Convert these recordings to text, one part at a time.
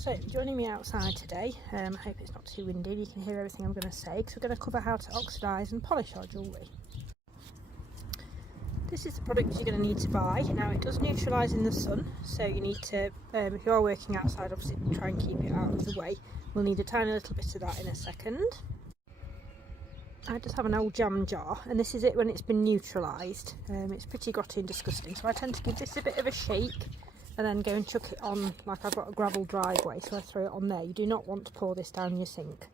So, joining me outside today, I hope it's not too windy, you can hear everything I'm going to say, because we're going to cover how to oxidise and polish our jewellery. This is the product you're going to need to buy. Now, it does neutralise in the sun, so you need to, if you are working outside, obviously try and keep it out of the way. We'll need a tiny little bit of that in a second. I just have an old jam jar, and this is it when it's been neutralised. It's pretty grotty and disgusting, so I tend to give this a bit of a shake and then go and chuck it on, like I've got a gravel driveway, so I throw it on there. You do not want to pour this down your sink.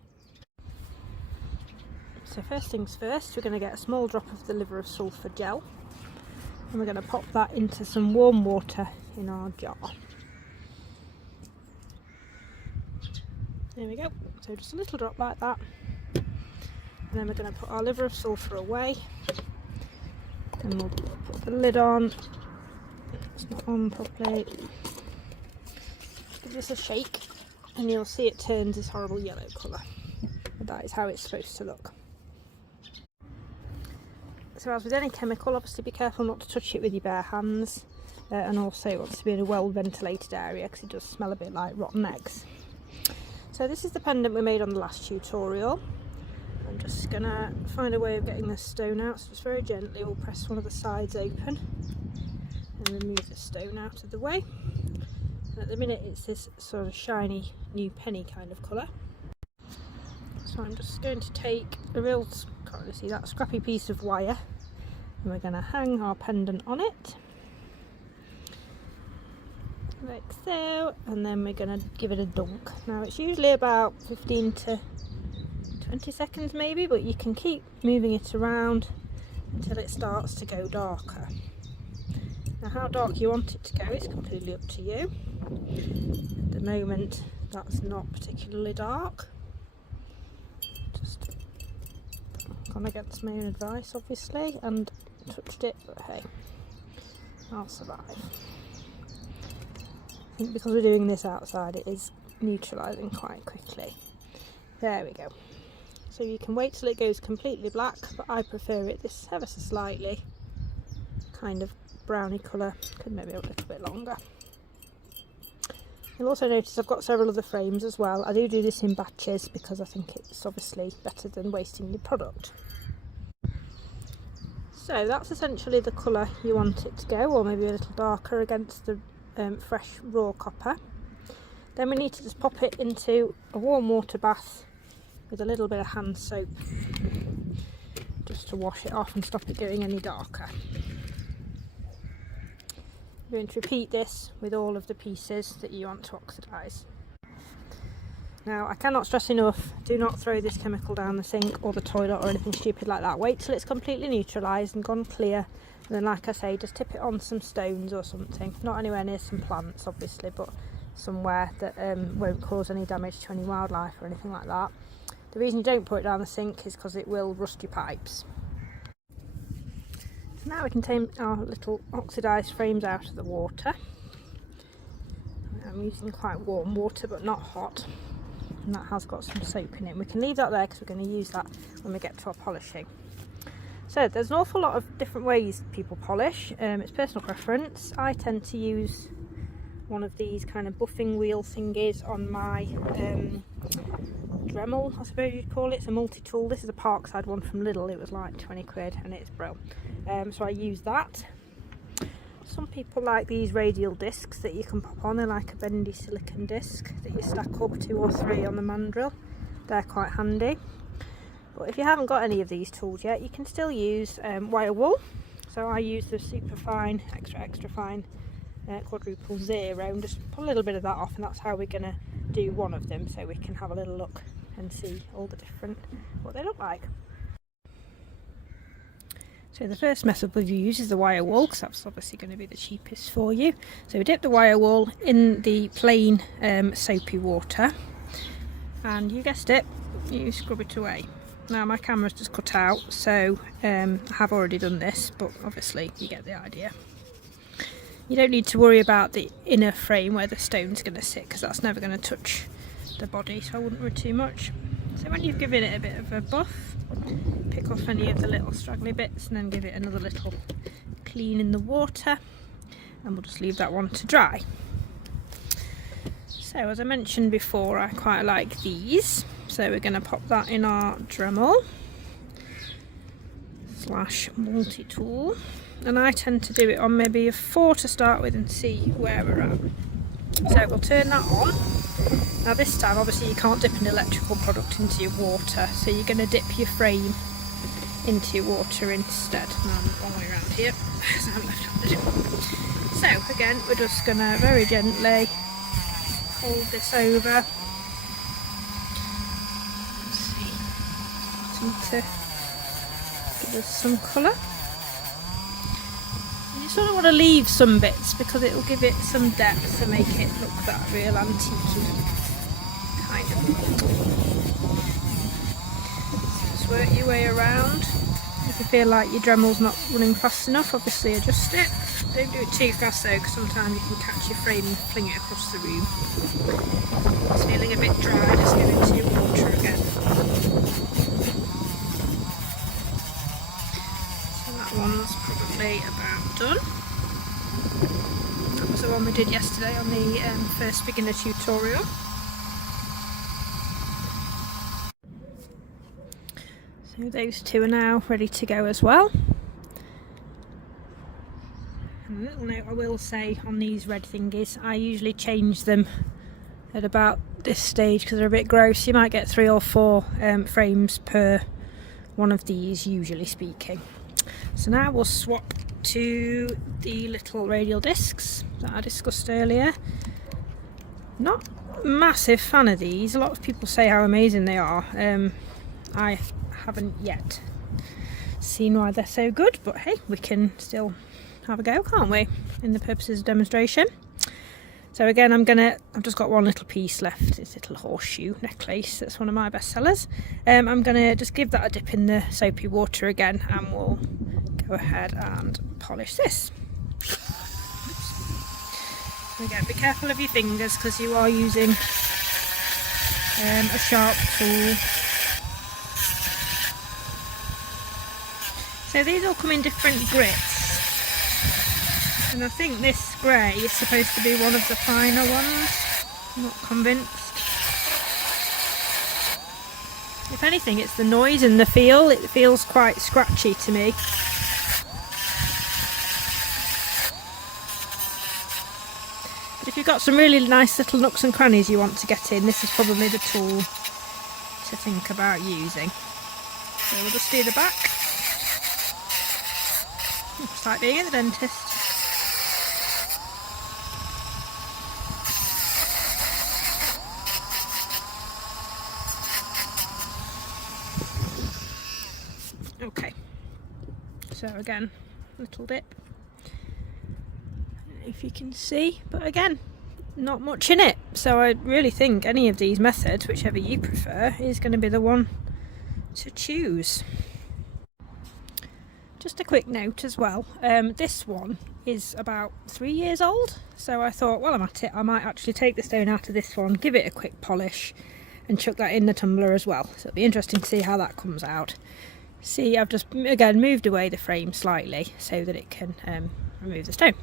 So first things first, we're going to get a small drop of the liver of sulphur gel, and we're going to pop that into some warm water in our jar. There we go, so just a little drop like that. And then we're going to put our liver of sulphur away, and we'll put the lid on. It's not on properly. Just give this a shake and you'll see it turns this horrible yellow colour. That is how it's supposed to look. So as with any chemical, obviously be careful not to touch it with your bare hands, and also it wants to be in a well ventilated area because it does smell a bit like rotten eggs. So this is the pendant we made on the last tutorial. I'm just going to find a way of getting this stone out, so just very gently we'll press one of the sides open and remove the stone out of the way. And at the minute it's this sort of shiny new penny kind of colour. So I'm just going to take a real, can't really see that, scrappy piece of wire, and we're going to hang our pendant on it like so, and then we're going to give it a dunk. Now it's usually about 15 to 20 seconds maybe, but you can keep moving it around until it starts to go darker. Now how dark you want it to go is completely up to you. At the moment that's not particularly dark. Just gone against my own advice obviously and touched it, but hey, I'll survive. I think because we're doing this outside it is neutralising quite quickly. There we go. So you can wait till it goes completely black, but I prefer it this ever so slightly kind of browny colour, could maybe a little bit longer. You'll also notice I've got several other frames as well. I do this in batches because I think it's obviously better than wasting the product. So that's essentially the colour you want it to go, or maybe a little darker against the fresh raw copper. Then we need to just pop it into a warm water bath with a little bit of hand soap just to wash it off and stop it going any darker. You're going to repeat this with all of the pieces that you want to oxidise. Now I cannot stress enough, do not throw this chemical down the sink or the toilet or anything stupid like that. Wait till it's completely neutralised and gone clear, and then like I say, just tip it on some stones or something. Not anywhere near some plants obviously, but somewhere that won't cause any damage to any wildlife or anything like that. The reason you don't put it down the sink is because it will rust your pipes. So now we can take our little oxidised frames out of the water. I'm using quite warm water but not hot, and that has got some soap in it. We can leave that there because we're going to use that when we get to our polishing. So there's an awful lot of different ways people polish. It's personal preference. I tend to use one of these kind of buffing wheel thingies on my Dremel, I suppose you'd call it. It's a multi-tool. This is a Parkside one from Lidl. It was like 20 quid and it's brilliant. So I use that. Some people like these radial discs that you can pop on. They're like a bendy silicone disc that you stack up 2 or 3 on the mandrel. They're quite handy. But if you haven't got any of these tools yet, you can still use wire wool. So I use the super fine, extra fine quadruple 0, and just pull a little bit of that off, and that's how we're going to do one of them, so we can have a little look and see all the different, what they look like. So the first method we'll use is the wire wool, because that's obviously going to be the cheapest for you. So we dip the wire wool in the plain soapy water, and you guessed it, you scrub it away. Now my camera's just cut out, so I have already done this, but obviously you get the idea. You don't need to worry about the inner frame where the stone's going to sit, because that's never going to touch the body, so I wouldn't worry too much. So when you've given it a bit of a buff, pick off any of the little straggly bits and then give it another little clean in the water, and we'll just leave that one to dry. So So as I mentioned before, I quite like these, so we're going to pop that in our Dremel / multi-tool, and I tend to do it on maybe a 4 to start with and see where we're at. So we'll turn that on. Now this time obviously you can't dip an electrical product into your water, so you're going to dip your frame into your water instead. No, I'm the wrong way around here, so I'm left-handed. So again, we're just going to very gently hold this over. Let's see, starting to give us some colour. You sort of want to leave some bits because it will give it some depth to make it look that real antique-y kind of look. Just work your way around. If you feel like your Dremel's not running fast enough, obviously adjust it. Don't do it too fast though, because sometimes you can catch your frame and fling it across the room. If it's feeling a bit dry, just go into your water again. So that one's probably about done. That was the one we did yesterday on the first beginner tutorial. So those two are now ready to go as well. And a little note I will say on these red thingies, I usually change them at about this stage because they're a bit gross. You might get 3 or 4 frames per one of these, usually speaking. So now we'll swap to the little radial discs that I discussed earlier. Not a massive fan of these. A lot of people say how amazing they are. I haven't yet seen why they're so good, but hey, we can still have a go, can't we, in the purposes of demonstration. So again, I've just got one little piece left, this little horseshoe necklace, that's one of my best sellers. I'm gonna just give that a dip in the soapy water again, and we'll go ahead and polish this. So again, be careful of your fingers because you are using a sharp tool. So these all come in different grits. And I think this grey is supposed to be one of the finer ones. I'm not convinced. If anything, it's the noise and the feel. It feels quite scratchy to me. But if you've got some really nice little nooks and crannies you want to get in, this is probably the tool to think about using. So we'll just do the back. It's like being at the dentist. Okay, so again, little dip, if you can see, but again, not much in it. So I really think any of these methods, whichever you prefer, is going to be the one to choose. Just a quick note as well, this one is about 3 years old, so I thought while I'm at it I might actually take the stone out of this one, give it a quick polish and chuck that in the tumbler as well. So it'll be interesting to see how that comes out. See, I've just again moved away the frame slightly so that it can remove the stone.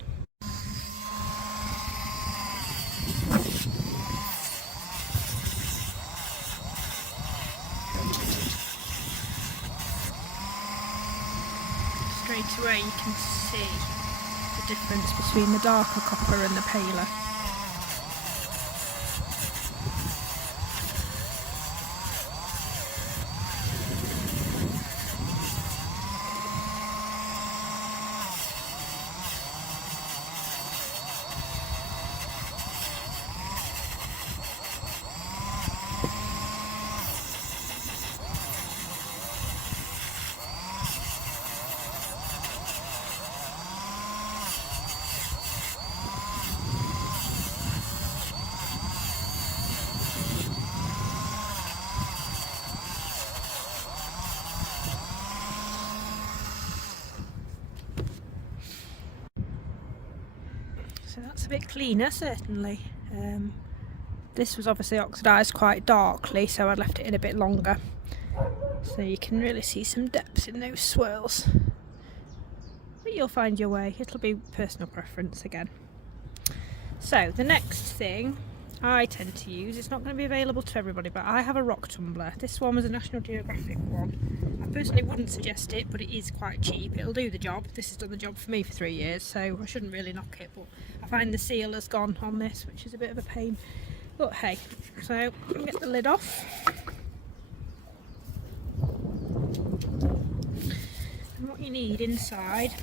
Straight away you can see the difference between the darker copper and the paler. So that's a bit cleaner, certainly. This was obviously oxidized quite darkly, so I left it in a bit longer. So you can really see some depth in those swirls. But you'll find your way, it'll be personal preference again. So the next thing I tend to use. It's not going to be available to everybody, but I have a rock tumbler. This one was a National Geographic one. I personally wouldn't suggest it, but it is quite cheap. It'll do the job. This has done the job for me for 3 years, so I shouldn't really knock it, but I find the seal has gone on this, which is a bit of a pain. But hey, so I'm going to get the lid off. And what you need inside,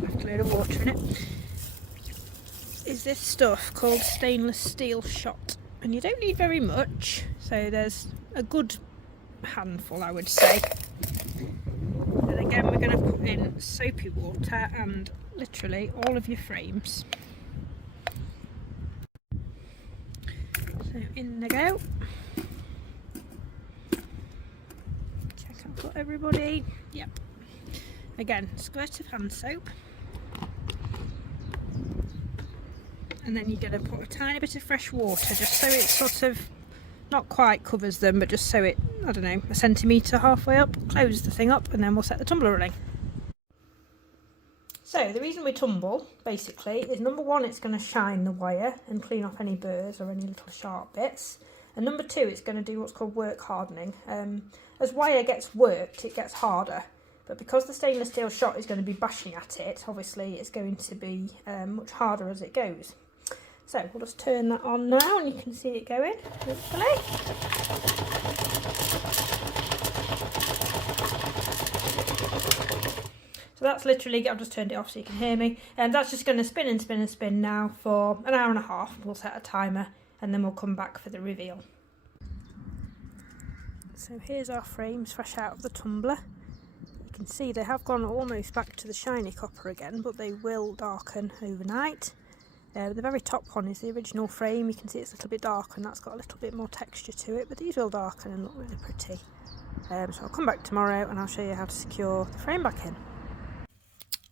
left a load of water in it, is this stuff called stainless steel shot, and you don't need very much, so there's a good handful, I would say. And again, we're going to put in soapy water and literally all of your frames. So in they go. Check I've got everybody. Yep. Again, squirt of hand soap. And then you're going to put a tiny bit of fresh water, just so it sort of not quite covers them, but just so it, I don't know, a centimetre halfway up. Close the thing up and then we'll set the tumbler running. So the reason we tumble, basically, is number one, it's going to shine the wire and clean off any burrs or any little sharp bits. And number two, it's going to do what's called work hardening. As wire gets worked, it gets harder. But because the stainless steel shot is going to be bashing at it, obviously it's going to be much harder as it goes. So we'll just turn that on now and you can see it going, hopefully. So that's literally, I've just turned it off so you can hear me. And that's just going to spin and spin and spin now for an hour and a half. We'll set a timer and then we'll come back for the reveal. So here's our frames fresh out of the tumbler. You can see they have gone almost back to the shiny copper again, but they will darken overnight. The very top one is the original frame. You can see it's a little bit dark and that's got a little bit more texture to it, but these will darken and look really pretty. So I'll come back tomorrow and I'll show you how to secure the frame back in.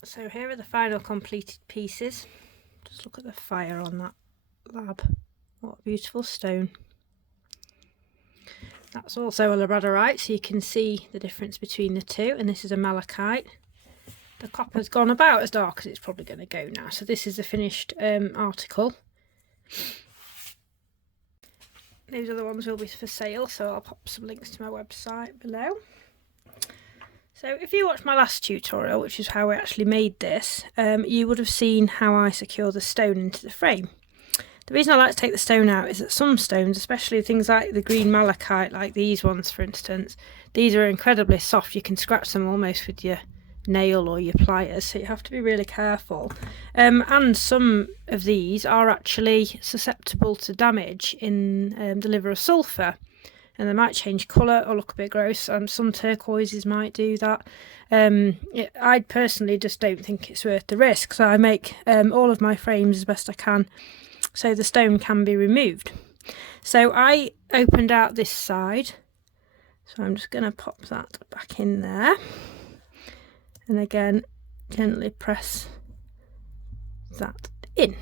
So here are the final completed pieces. Just look at the fire on that lab. What a beautiful stone. That's also a labradorite, so you can see the difference between the two, and this is a malachite. The copper's gone about as dark as it's probably going to go now. So this is the finished article. These other ones will be for sale, so I'll pop some links to my website below. So if you watched my last tutorial, which is how I actually made this, you would have seen how I secure the stone into the frame. The reason I like to take the stone out is that some stones, especially things like the green malachite, like these ones for instance, these are incredibly soft. You can scratch them almost with your nail or your pliers, so you have to be really careful. And some of these are actually susceptible to damage in the liver of sulphur, and they might change colour or look a bit gross, and some turquoises might do that. I personally just don't think it's worth the risk, so I make all of my frames as best I can so the stone can be removed. So I opened out this side, so I'm just going to pop that back in there. And again, gently press that in,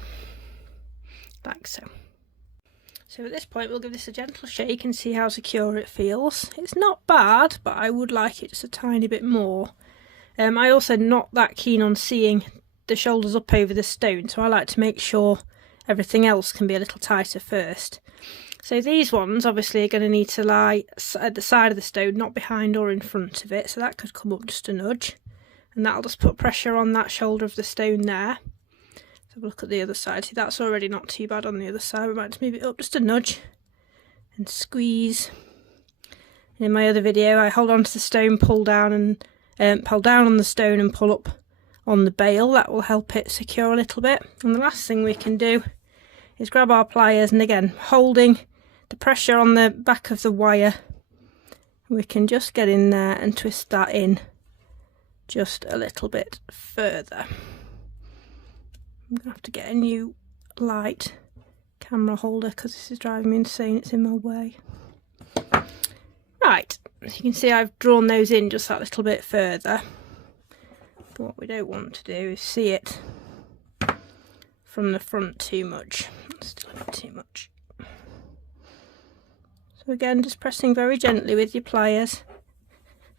like so. So at this point, we'll give this a gentle shake and see how secure it feels. It's not bad, but I would like it just a tiny bit more. I also not that keen on seeing the shoulders up over the stone, so I like to make sure everything else can be a little tighter first. So these ones obviously are going to need to lie at the side of the stone, not behind or in front of it, so that could come up just a nudge. And that'll just put pressure on that shoulder of the stone there. So look at the other side. See, that's already not too bad on the other side. We might just move it up just a nudge and squeeze. And in my other video, I hold on to the stone, pull down on the stone and pull up on the bail. That will help it secure a little bit. And the last thing we can do is grab our pliers, and again, holding the pressure on the back of the wire, we can just get in there and twist that in just a little bit further. I'm going to have to get a new light camera holder because this is driving me insane, it's in my way. Right, as you can see, I've drawn those in just that little bit further. But what we don't want to do is see it from the front too much. That's still a bit too much. So again, just pressing very gently with your pliers.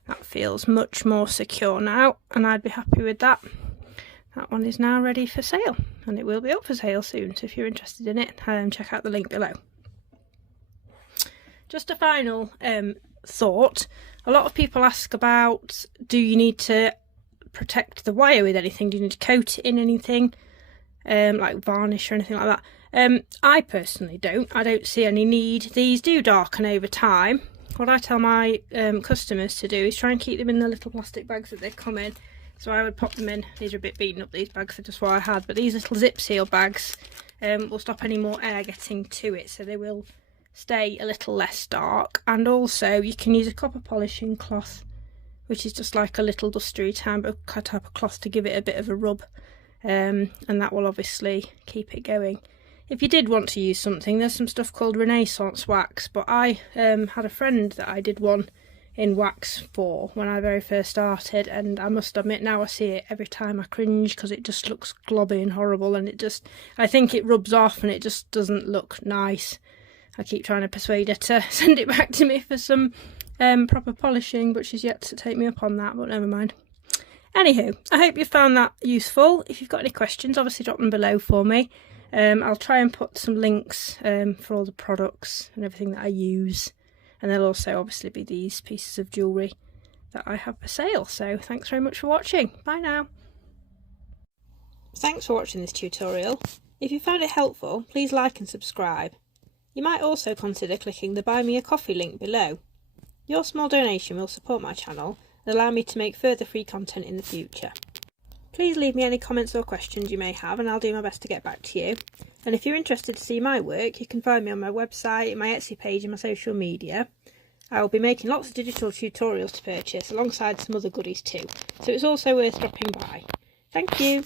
That feels much more secure now, and I'd be happy with that. That one is now ready for sale, and it will be up for sale soon, so if you're interested in it, check out the link below. Just a final thought. A lot of people ask about, do you need to protect the wire with anything? Do you need to coat it in anything, like varnish or anything like that? I personally don't. I don't see any need. These do darken over time. What I tell my customers to do is try and keep them in the little plastic bags that they come in. So I would pop them in. These are a bit beaten up, these bags, are just what I had, but these little zip seal bags will stop any more air getting to it, so they will stay a little less dark. And also you can use a copper polishing cloth, which is just like a little dustery type of cloth, to give it a bit of a rub, and that will obviously keep it going. If you did want to use something, there's some stuff called Renaissance wax, but I had a friend that I did one in wax for when I very first started, and I must admit now I see it every time I cringe, because it just looks globby and horrible, and I think it rubs off and it just doesn't look nice. I keep trying to persuade her to send it back to me for some proper polishing, but she's yet to take me up on that, but never mind. Anywho, I hope you found that useful. If you've got any questions, obviously drop them below for me. I'll try and put some links for all the products and everything that I use, and there'll also obviously be these pieces of jewellery that I have for sale. So thanks very much for watching. Bye now. Thanks for watching this tutorial. If you found it helpful, please like and subscribe. You might also consider clicking the Buy Me a Coffee link below. Your small donation will support my channel and allow me to make further free content in the future. Please leave me any comments or questions you may have, and I'll do my best to get back to you. And if you're interested to see my work, you can find me on my website, my Etsy page and my social media. I will be making lots of digital tutorials to purchase alongside some other goodies too, so it's also worth dropping by. Thank you!